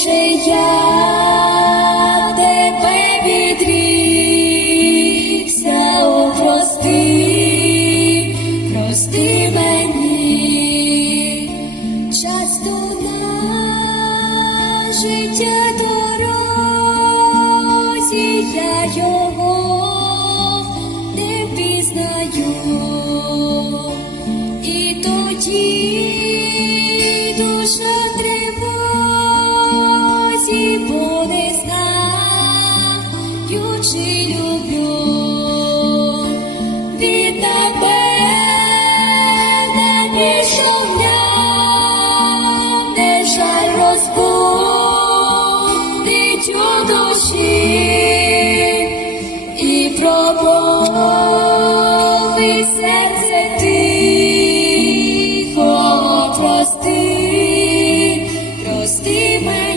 більше я тебе відрікся, о, прости, прости мені, часто на життя дорозі я його не впізнаю і тоді. родючий люблю від жаль розбудить душі і пробови серце прости мене.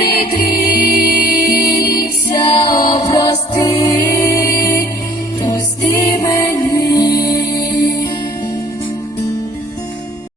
Ти